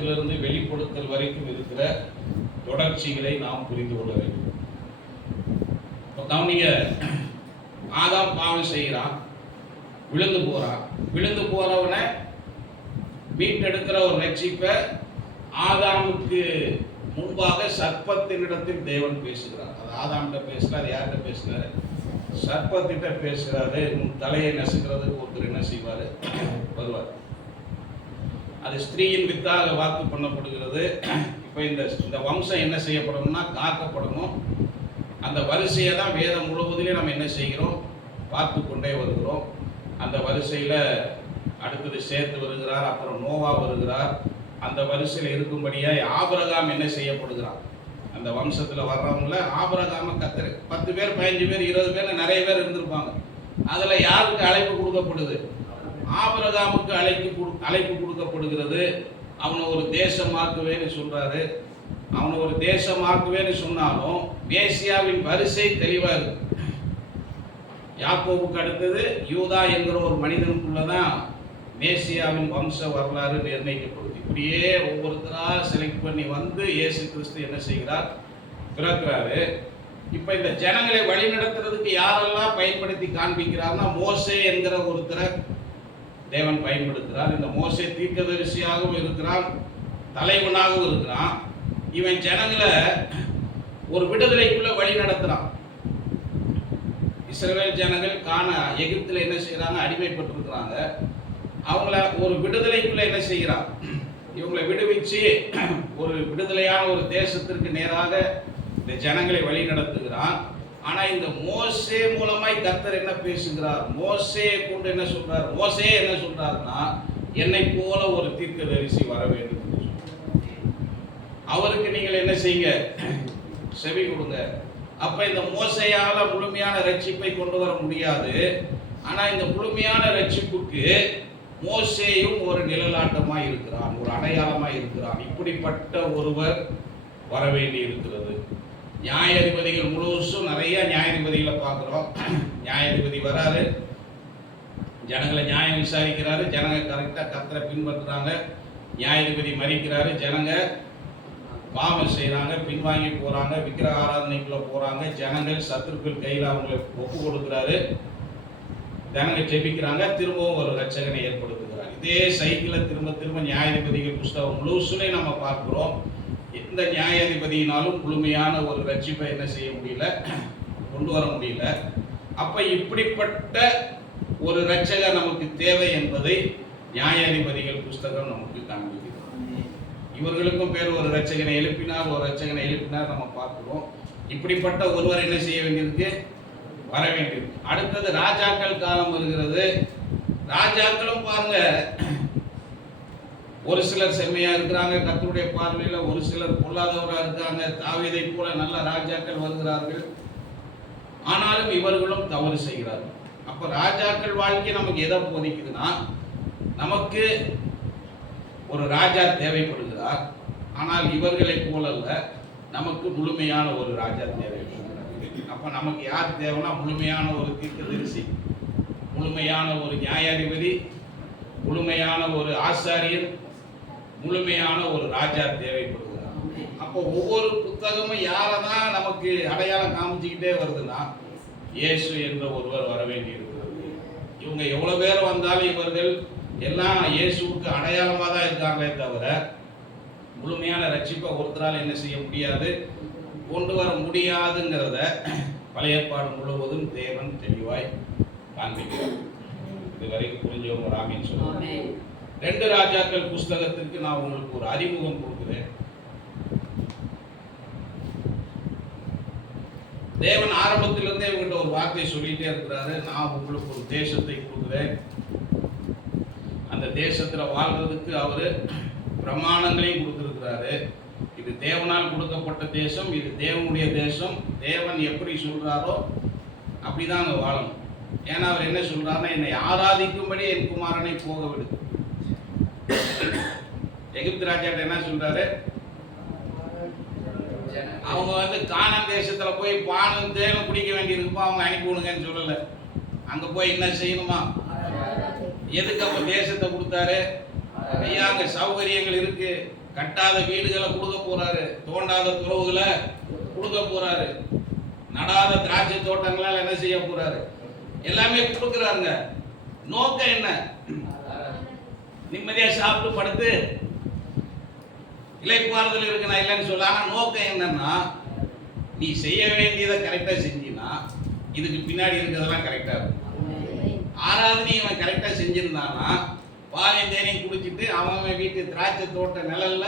ஆதியாகமத்திலிருந்து வெளிப்படுத்தல் வரைக்கும் இருக்கிற தொடர்ச்சிகளை நாம் புரிந்து கொள்ள வேண்டும். கவனிங்க, ஆதாம் பாவம் செய்கிறான், விழுந்து போறவனை மீட்டெடுக்கிற ஒரு ரட்சிப்பை ஆதாமுக்கு முன்பாக சர்ப்பத்தினிடத்தில் தேவன் பேசுகிறார். அது ஆதாம்கிட்ட பேசுகிறார். யார்கிட்ட பேசுகிறாரு? சர்ப்பத்திட்ட பேசுகிறாரு. உன் தலையை நசுக்கிறதுக்கு ஒருத்தர் என்ன செய்வார்? வருவார். அது ஸ்திரீயின் வித்தாக வாக்கு பண்ணப்படுகிறது. இப்போ இந்த வம்சம் என்ன செய்யப்படணும்னா காக்கப்படணும். அந்த வரிசையை தான் வேதம் முழுவதிலே நம்ம என்ன செய்கிறோம்? பார்த்து கொண்டே வருகிறோம். அந்த வரிசையில் அடுத்தது சேர்த்து வருகிறார், அப்புறம் நோவா வருகிறார். அந்த வரிசையில் இருக்கும்படியாக ஆபிரகாம் என்ன செய்யப்படுகிறான்? அந்த வம்சத்தில் வர்றவங்கள ஆபிரகாம கத்தர் 10 பேர் 15 பேர் 20 பேர் நிறைய பேர் இருந்திருப்பாங்க. அதில் யாருக்கு அழைப்பு கொடுக்கப்படுது? ஆபிரகாமுக்கு அழைப்பு கொடுக்கப்படுகிறது. அவனை ஒரு தேசமாக்குவேன்னு சொல்றாரு. அவனை ஒரு தேசமாக்குவேன்னு சொன்னாலும் மேசியாவின் வரிசை தெளிவாக இருக்கு. யாக்கோபுக்கு அடுத்தது யூதா என்கிற ஒரு மனிதனுக்குள்ளதான் மேசியாவின் வம்ச வரலாறு நிர்ணயிக்கப்படுது. இப்படியே ஒவ்வொருத்தரா செலக்ட் பண்ணி வந்து இயேசு கிறிஸ்து என்ன செய்கிறார்? பிறக்கிறாரு. இப்ப இந்த ஜனங்களை வழி நடத்துறதுக்கு யாரெல்லாம் பயன்படுத்தி காண்பிக்கிறார்னா மோசே என்கிற ஒருத்தரை தேவன் பயன்படுத்துகிறார். இந்த மோசே தீர்க்கதரிசியாகவும் இருக்கிறான், தலைவனாகவும் இருக்கிறான். இவன் ஜனங்களை ஒரு விடுதலைக்குள்ள வழி நடத்துறான். இஸ்ரவேல் ஜனங்கள் எகிப்தில் என்ன செய்யறாங்க? அடிமைப்பட்டிருக்கிறாங்க. அவங்கள ஒரு விடுதலைக்குள்ள என்ன செய்கிறான்? இவங்களை விடுவிச்சு ஒரு விடுதலையான ஒரு தேசத்திற்கு நேராக இந்த ஜனங்களை வழி நடத்துகிறான். ஆனா இந்த மோசே மூலமாய் கர்த்தர் என்ன பேசுகிறார்? மோசே கொண்டு என்ன சொல்றார்? மோசே என்ன சொல்றாருன்னா, என்னை போல ஒரு தீர்க்கதரிசி வர வேண்டும். அவருக்கு நீங்கள் என்ன செய்யுங்க? செவி கொடுங்க. அப்ப இந்த மோசையால முழுமையான ரட்சிப்பை கொண்டு வர முடியாது. ஆனா இந்த முழுமையான ரட்சிப்புக்கு மோசேயும் ஒரு நிழலாட்டமாய் இருக்கிறான், ஒரு அடையாளமாய் இருக்கிறான். இப்படிப்பட்ட ஒருவர் வர வேண்டி இருக்கிறது. நியாயாதிபதிகள் முழுவதும் நிறைய நியாயாதிபதிகளை பார்க்கிறோம். நியாயாதிபதி வராரு, ஜனங்களை நியாயம் விசாரிக்கிறாரு, ஜனங்க கரெக்டா கர்த்தரை பின்பற்றுறாங்க. நியாயாதிபதி மறிக்கிறாரு, ஜனங்க பாவம் செய்யறாங்க, பின்வாங்கி போறாங்க, விக்கிரக ஆராதனைக்குள்ள போறாங்க. ஜனங்கள் சத்துருக்கள் கையில் அவங்களை ஒப்பு கொடுக்கிறாரு. ஜனங்க ஜெபிக்கிறாங்க, திரும்பவும் ஒரு ரட்சகனை ஏற்படுத்துகிறார். இதே சைக்கிளை திரும்ப திரும்ப நியாயாதிபதிகள் புஸ்தகம் முழுசுமே நம்ம பார்க்கிறோம். எந்த நியாயாதிபதியினாலும் முழுமையான ஒரு ரட்சிப்பை என்ன செய்ய முடியல, கொண்டு வர முடியல. அப்ப இப்படிப்பட்ட ஒரு ரட்சகர் நமக்கு தேவை என்பதை நியாயாதிபதிகள் புஸ்தகம் நமக்கு காண்பிக்கிறது. இவர்களுக்கும் பேர் ஒரு ரட்சகனை எழுப்பினார் நம்ம பார்க்கிறோம். இப்படிப்பட்ட ஒருவர் என்ன செய்ய வேண்டியிருக்கு? வர வேண்டியிருக்கு. அடுத்தது ராஜாக்கள் காலம் வருகிறது. ராஜாக்களும் பாருங்க, ஒரு சிலர் செம்மையா இருக்கிறாங்க கர்த்தருடைய பார்வையில, ஒரு சிலர் பொல்லாதவரா இருக்காங்க. தாவீதை போல நல்ல ராஜாக்கள் வருகிறார்கள், ஆனாலும் இவர்களும் தவறு செய்கிறார்கள். அப்ப ராஜாக்கள் வாழ்க்கை நமக்கு எதை போதிக்குதுன்னா, நமக்கு ஒரு ராஜா தேவைப்படுகிறார், ஆனால் இவர்களை போலல்ல, நமக்கு முழுமையான ஒரு ராஜா தேவைப்படுகிறார். அப்ப நமக்கு யார் தேவைன்னா, முழுமையான ஒரு தீர்க்கதரிசி, முழுமையான ஒரு நியாயாதிபதி, முழுமையான ஒரு ஆசாரியர், முழுமையான ஒரு ராஜா தேவைப்படுகிறார். அப்போ ஒவ்வொரு புத்தகமும் யாரதான் நமக்கு அடையாளம் காமிச்சுக்கிட்டே வருதுன்னா, இயேசு என்ற ஒருவர் வர வேண்டி இருக்கிறது. இவங்க எவ்வளவு பேர் வந்தாலும் இவர்கள் எல்லாம் இயேசுவுக்கு அடையாளமா தான் இருக்காங்களே தவிர முழுமையான ரட்சிப்பை ஒருத்தரால் என்ன செய்ய முடியாது, கொண்டு வர முடியாதுங்கிறத பழைய ஏற்பாடு முழுவதும் தேவன் தெளிவாய் காண்பிக்கிறார். இதுவரைக்கும் புரிஞ்சவங்க ராமின்னு சொல்லுவாங்க. 2 ராஜாக்கள் புஸ்தகத்திற்கு நான் உங்களுக்கு ஒரு அறிமுகம் கொடுக்கிறேன். தேவன் ஆரம்பத்திலிருந்தே இவங்கிட்ட ஒரு வார்த்தை சொல்லிட்டே இருக்கிறாரு. நான் உங்களுக்கு ஒரு தேசத்தை கொடுக்குறேன், அந்த தேசத்துல வாழ்றதுக்கு அவரு பிரமாணங்களையும் கொடுத்திருக்கிறாரு. இது தேவனால் கொடுக்கப்பட்ட தேசம், இது தேவனுடைய தேசம். தேவன் எப்படி சொல்றாரோ அப்படிதான் அங்க வாழணும். ஏன்னா அவர் என்ன சொல்றாருன்னா, என்னை ஆராதிக்கும்படி என் குமாரனை போக விடு. எகிப்து ராஜாட்ட என்ன சொல்றாரு? அவங்க கானான் தேசத்துல போய் பாலும் தேனும் குடிக்க வேண்டியிருக்குப்பா, அவங்க அனுப்பிவிடுங்கன்னு சொல்லல. அங்க போய் என்ன செய்யணுமா? எதுக்கு அப்ப தேசத்தை கொடுத்தாரு? ஐயா அங்க சௌகரியங்கள் இருக்கு, கட்டாத வீடுகளை கொடுக்க போறாரு, தோண்டாத துறவுகளை கொடுக்க போறாரு, நடாத திராட்சை தோட்டங்களால் என்ன செய்ய போறாரு, எல்லாமே கொடுக்குறாருங்க. நோக்கம் என்ன? நிம்மதியா சாப்பிட்டு படுத்து இலைப்பாறுதல் இருக்கு, நான் இல்லைன்னு சொல்ல. ஆனா நோக்கம் என்னன்னா, நீ செய்ய வேண்டியதை கரெக்டா செஞ்சினா இதுக்கு பின்னாடி இருக்கிறதெல்லாம் கரெக்டா இருக்கும். ஆராதனை இவன் கரெக்டா செஞ்சிருந்தானா பாலையும் தேனையும் குடிச்சிட்டு அவன் வீட்டு திராட்சை தோட்ட நிழல்ல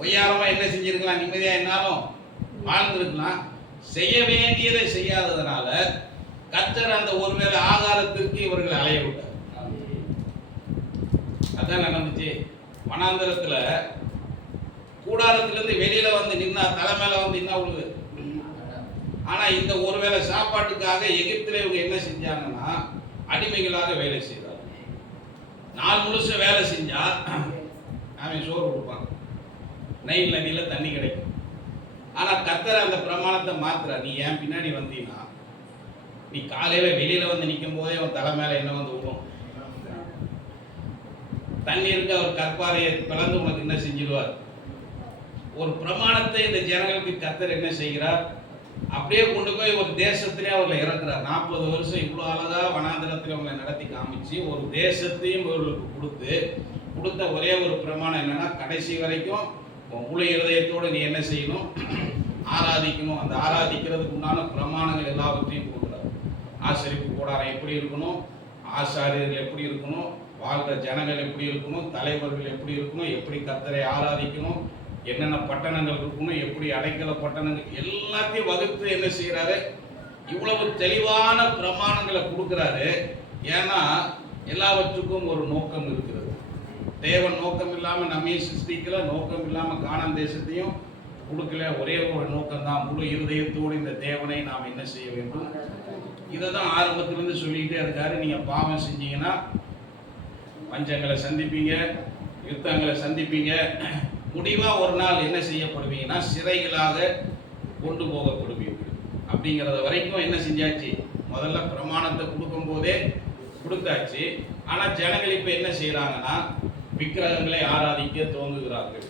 ஒய்யாரமா என்ன செஞ்சிருக்கலாம், நிம்மதியா என்னாலும் வாழ்ந்திருக்கலாம். செய்ய வேண்டியதை செய்யாததுனால கர்த்தர் அந்த ஒருவேளை ஆகாரத்திற்கு இவர்கள் அலைய விட்டார். அதான் நடந்துச்சு. வனாந்தரத்துல கூடாரத்திலிருந்து வெளியில வந்து நின்னா தலை மேல வந்து நின்னா உழுது. ஆனா இந்த ஒருவேளை சாப்பாட்டுக்காக எகிப்திலே இவங்க என்ன செஞ்சாங்கன்னா அடிமைகளாக வேலை செய்தார். நாள் முழுச வேலை செஞ்சா அவன் சோறு கொடுப்பான், நைல் நதியில தண்ணி கிடைக்கும். ஆனா கர்த்தர் அந்த பிரமாணத்தை மாத்துற, நீ ஏன் பின்னாடி வந்தீங்கன்னா நீ காலையில வெளியில வந்து நிற்கும் போதே அவன் தலை மேல என்ன வந்து விடும், தண்ணீருக்கு அவர் கற்பாறையை பிளந்து உனக்கு என்ன செஞ்சிருவார். ஒரு பிரமாணத்தை இந்த ஜனங்களுக்கு கர்த்தர் என்ன செய்கிறார், அப்படியே கொண்டு போய் ஒரு தேசத்திலே அவர்களை இறக்குறார். 40 வருஷம் இவ்வளவு அழகா வனாந்தரத்தில் அவங்களை நடத்தி காமிச்சு ஒரு தேசத்தையும் இவர்களுக்கு கொடுத்த ஒரே ஒரு பிரமாணம் என்னன்னா, கடைசி வரைக்கும் முழு இருதயத்தோடு நீ என்ன செய்யணும், ஆராதிக்கணும். அந்த ஆராதிக்கிறதுக்கு உண்டான பிரமாணங்கள் எல்லாவற்றையும் கொடுக்குறார். ஆசரிப்பு கூடாரம் எப்படி இருக்கணும், ஆசாரியர்கள் எப்படி இருக்கணும், வாழ்கிற ஜனங்கள் எப்படி இருக்கணும், தலைவர்கள் எப்படி இருக்கணும், எப்படி கர்த்தரை ஆராதிக்கணும், என்னென்ன பட்டணங்கள் இருக்கணும், எப்படி அடைக்கல பட்டணங்கள் எல்லாத்தையும் வகுத்து என்ன செய்யறாரு, இவ்வளவு தெளிவான பிரமாணங்களை கொடுக்கிறாரு. ஏன்னா எல்லாவற்றுக்கும் ஒரு நோக்கம் இருக்கிறது. தேவன் நோக்கம் இல்லாம நம்மையும் சிருஷ்டிக்கல, நோக்கம் இல்லாம கானான் தேசத்தையும் கொடுக்கல. ஒரே ஒரு நோக்கம் தான், முழு இருதயத்தோடு இந்த தேவனை நாம் என்ன செய்ய வேண்டும். இதை தான் ஆரம்பத்திலிருந்து சொல்லிக்கிட்டே இருக்காரு. நீங்க பாவம் செஞ்சீங்கன்னா பஞ்சங்களை சந்திப்பீங்க, யுத்தங்களை சந்திப்பீங்க, முடிவா ஒரு நாள் என்ன செய்யப்படுவீங்கன்னா சிறைகளாக கொண்டு போகப்படுவீர்கள். அப்படிங்கிறத வரைக்கும் என்ன செஞ்சாச்சு, முதல்ல பிரமாணத்தை கொடுக்கும் போதே கொடுத்தாச்சு. ஆனா ஜனங்கள் இப்ப என்ன செய்யறாங்கன்னா விக்கிரகங்களை ஆராதிக்க துவங்குகிறார்கள்.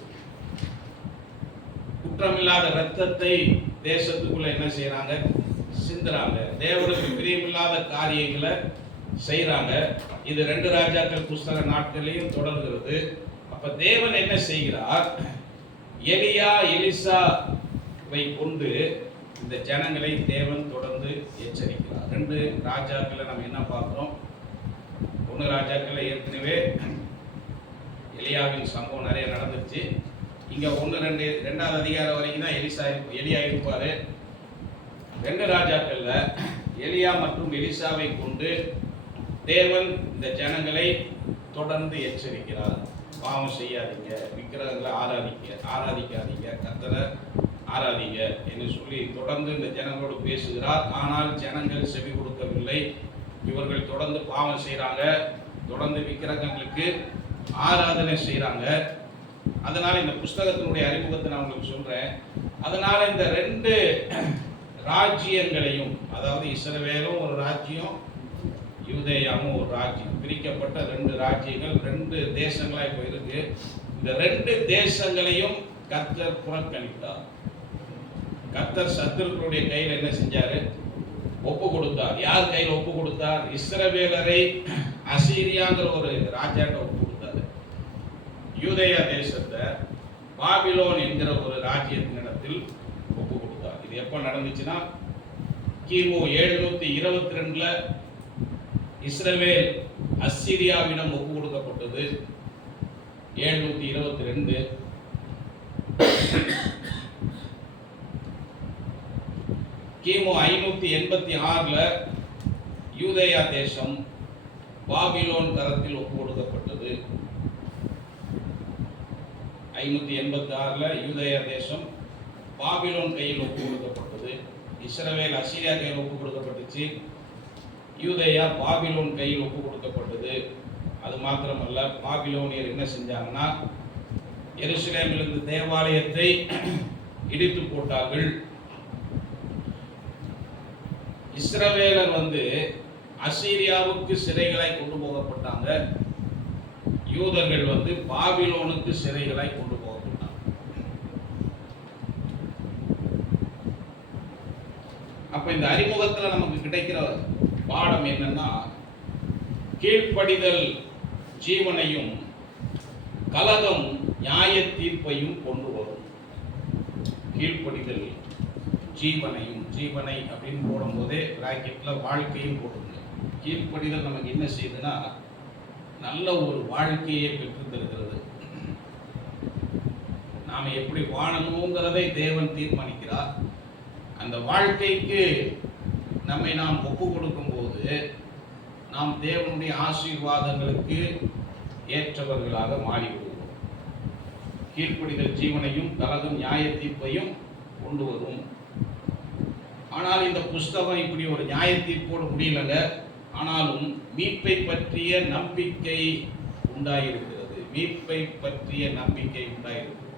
குற்றமில்லாத ரத்தத்தை தேசத்துக்குள்ள என்ன செய்யறாங்க, சிந்துறாங்க. தேவனுக்கு பிரியமில்லாத காரியங்களை செய்யறாங்க. இது 2 ராஜாக்கள் புஸ்தக நாட்களையும் தொடர்கிறது. அப்ப தேவன் என்ன செய்கிறார், எலியா எலிசாவை கொண்டு இந்த ஜனங்களை தேவன் தொடர்ந்து எச்சரிக்கிறார். 2 ராஜாக்களை நம்ம என்ன பார்க்கிறோம், 1 ராஜாக்கள் ஏற்கனவே எலியாவின் சம்பவம் நிறைய நடந்துச்சு. இங்க 2வது அதிகாரம் வரைக்கும் தான் எலியா இருப்பாரு. 2 ராஜாக்கள்ல எலியா மற்றும் எலிசாவை கொண்டு தேவன் இந்த ஜனங்களை தொடர்ந்து எச்சரிக்கிறார். பாவம் செய்யாதீங்க, விக்கிரகங்களை ஆராதிக்காதீங்க, கர்த்தரை ஆராதிங்க என்று சொல்லி தொடர்ந்து இந்த ஜனங்களோடு பேசுகிறார். ஆனால் ஜனங்கள் செவி கொடுக்கவில்லை. இவர்கள் தொடர்ந்து பாவம் செய்யறாங்க, தொடர்ந்து விக்கிரகங்களுக்கு ஆராதனை செய்யறாங்க. அதனால இந்த புஸ்தகத்தினுடைய அறிமுகத்தை நான் உங்களுக்கு சொல்றேன். அதனால இந்த 2 ராஜ்யங்களையும், அதாவது இஸ்ரவேலும் ஒரு ராஜ்யம், யூதேயாவும் ஒரு ராஜ்யம், பிரிக்கப்பட்ட 2 ராஜ்யங்கள், 2 தேசங்களா இப்ப இருக்கு. இந்த 2 தேசங்களையும் கர்த்தர் புறக்கணித்தார். கர்த்தர் சத்துருக்களுடைய கையில் என்ன செஞ்சாரு, ஒப்பு கொடுத்தார். யார் கையில் ஒப்பு கொடுத்தார், இஸ்ரவேலரை அசீரியாங்கிற ஒரு ராஜாட்ட ஒப்பு கொடுத்தாரு. யூதேயா தேசத்தை பாபிலோன் என்கிற ஒரு ராஜ்யத்தினிடத்தில் ஒப்பு கொடுத்தார். இது எப்ப நடந்துச்சுன்னா கிமு 722 இஸ்ரவேல் அசீரியாவிடம் ஒப்பு கொடுக்கப்பட்டது. 722 கிமு 586 யூதேயா தேசம் பாபிலோன் கரத்தில் ஒப்பு கொடுக்கப்பட்டது. 586 யூதேயா தேசம் பாபிலோன் கையில் ஒப்பு கொடுக்கப்பட்டது. இஸ்ரவேல் அசீரியா கையில் ஒப்பு கொடுக்கப்பட்டுச்சு. யூதேயா பாபிலோன் கையில் ஒப்பு கொடுக்கப்பட்டது. அது மாத்திரமல்ல, பாபிலோனியர் என்ன செஞ்சாங்கன்னா எருசலேமிலிருந்து தேவாலயத்தை இடித்து போட்டார்கள். இஸ்ரவேலர் அசீரியாவுக்கு சிறைகளாய் கொண்டு போகப்பட்டாங்க. யூதர்கள் வந்து பாபிலோனுக்கு சிறைகளாய் கொண்டு போகப்பட்டார். அப்ப இந்த அறிமுகத்துல நமக்கு கிடைக்கிற பாடம் என்னன்னா, கீழ்ப்படிதல் ஜீவனையும் கலகம் நியாய தீர்ப்பையும் கொண்டு வரும். கீழ்ப்படிதல் ஜீவனையும், ஜீவனை அப்படின்னு போடும் போதே பிராக்கெட்ல வாழ்க்கையும் போடுங்க. கீழ்ப்படிதல் நமக்கு என்ன செய்யுதுன்னா, நல்ல ஒரு வாழ்க்கையை பெற்று தருகிறது. நாம எப்படி வாழணுங்கிறதை தேவன் தீர்மானிக்கிறார். அந்த வாழ்க்கைக்கு நம்மை நாம் ஒப்பு கொடுக்கும் போது நாம் தேவனுடைய ஆசீர்வாதங்களுக்கு ஏற்றவர்களாக மாறிவிடுவோம். கீழ்ப்படிதல் ஜீவனையும் கலகம் நியாய தீர்ப்பையும் கொண்டு வரும். ஆனால் இந்த புஸ்தகம் இப்படி ஒரு நியாய தீர்ப்போடு முடியலங்க. ஆனாலும் மீட்பை பற்றிய நம்பிக்கை உண்டாயிருக்கிறது. மீட்பை பற்றிய நம்பிக்கை உண்டாயிருக்கிறது.